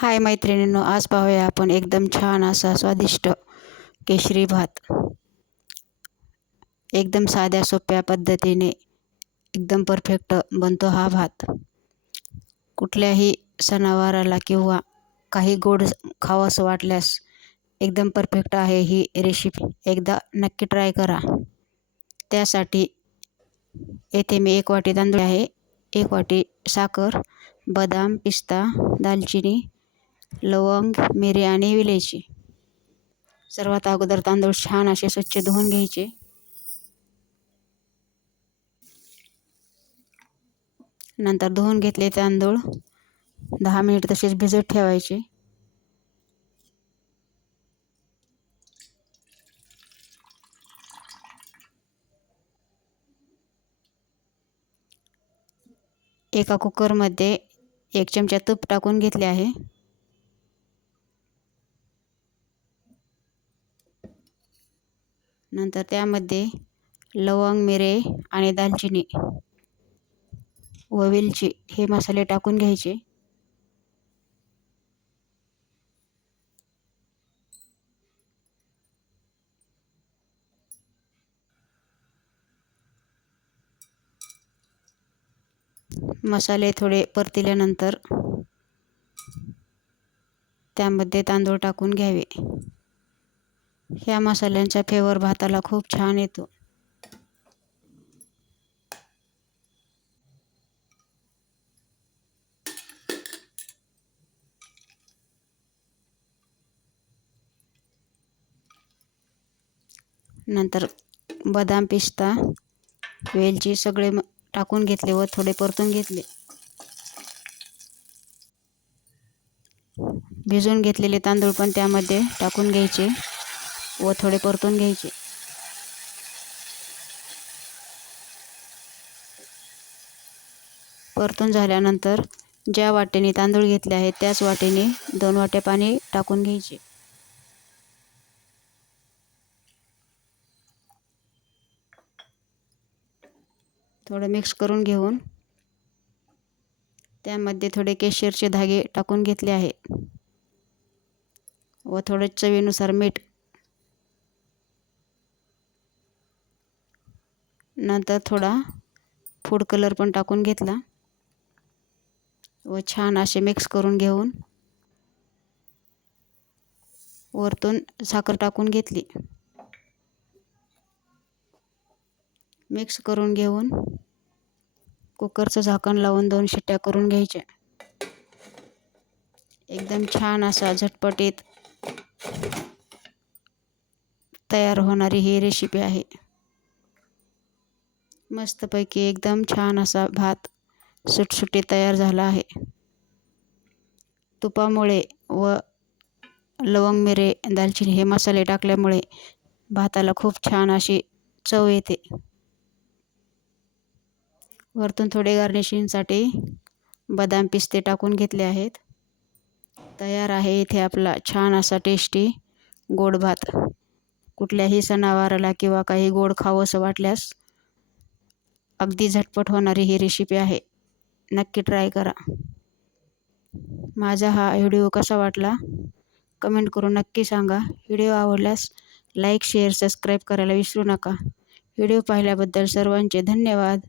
हाय मैत्रिणींनो, आज पाहूया आपण एकदम छान असा स्वादिष्ट केशरी भात. एकदम साध्या सोप्या पद्धतीने एकदम परफेक्ट बनतो हा भात. कुठल्याही सणावाराला किंवा काही गोड खावंसं वाटल्यास एकदम परफेक्ट आहे ही रेसिपी. एकदा नक्की ट्राय करा. त्यासाठी येथे मी 1 वाटी तांदूळ आहे, 1 वाटी साखर, बदाम, पिस्ता, दालचिनी, लवंग, मिरी आणि विलायची. सर्वात अगोदर तांदूळ छान असे स्वच्छ धुवून घ्यायचे. नंतर धुवून घेतले तांदूळ 10 मिनिट तसेच भिजत ठेवायचे. एका कुकरमध्ये 1 चमचा तूप टाकून घेतले आहे. नंतर त्यामध्ये लवंग, मिरे आणि दालचिनी व वेलची हे मसाले टाकून घ्यायचे. मसाले थोडे परतल्यानंतर त्यामध्ये तांदूळ टाकून घ्यावे. ह्या मसाल्यांचा फ्लेवर भाताला खूप छान येतो. नंतर बदाम, पिस्ता, वेलची सगळे टाकून घेतले व थोडे परतून घेतले. भिजवून घेतलेले तांदूळ पण त्यामध्ये टाकून घ्यायचे व थोडे परतून घ्यायचे. परतून झाल्यानंतर ज्या वाटीने तांदूळ घेतले आहेत त्याच वाटीने 2 वाट्या पाणी टाकून घ्यायचे. थोडं मिक्स करून घेऊन त्यामध्ये थोडे केशरचे धागे टाकून घेतले आहेत व थोडे चवीनुसार मीठ. नंतर थोडा फूड कलर पण टाकून घेतला व छान असे मिक्स करून घेऊन वरतून साखर टाकून घेतली. मिक्स करून घेऊन कुकरचं झाकण लावून 2 शिट्ट्या करून घ्यायच्या. एकदम छान असा झटपटीत तयार होणारी ही रेसिपी आहे. मस्तपैकी एकदम छान असा भात सुटसुटीत तयार झाला आहे. तुपामुळे व लवंग, मिरे, दालचिनी हे मसाले टाकल्यामुळे भाताला खूप छान अशी चव येते. वरतून थोडे गार्निशिंगसाठी बदाम, पिस्ते टाकून घेतले आहेत. तयार आहे इथे आपला छान असा टेस्टी गोड भात. कुठल्याही सणावाराला किंवा काही गोड खावंसं वाटल्यास अगदी झटपट होणारी ही रेसिपी आहे. नक्की ट्राय करा. माझा हा व्हिडिओ कसा वाटला कमेंट करून नक्की सांगा. व्हिडिओ आवडल्यास लाईक, शेअर, सबस्क्राईब करायला विसरू नका. व्हिडिओ पाहिल्याबद्दल सर्वांचे धन्यवाद.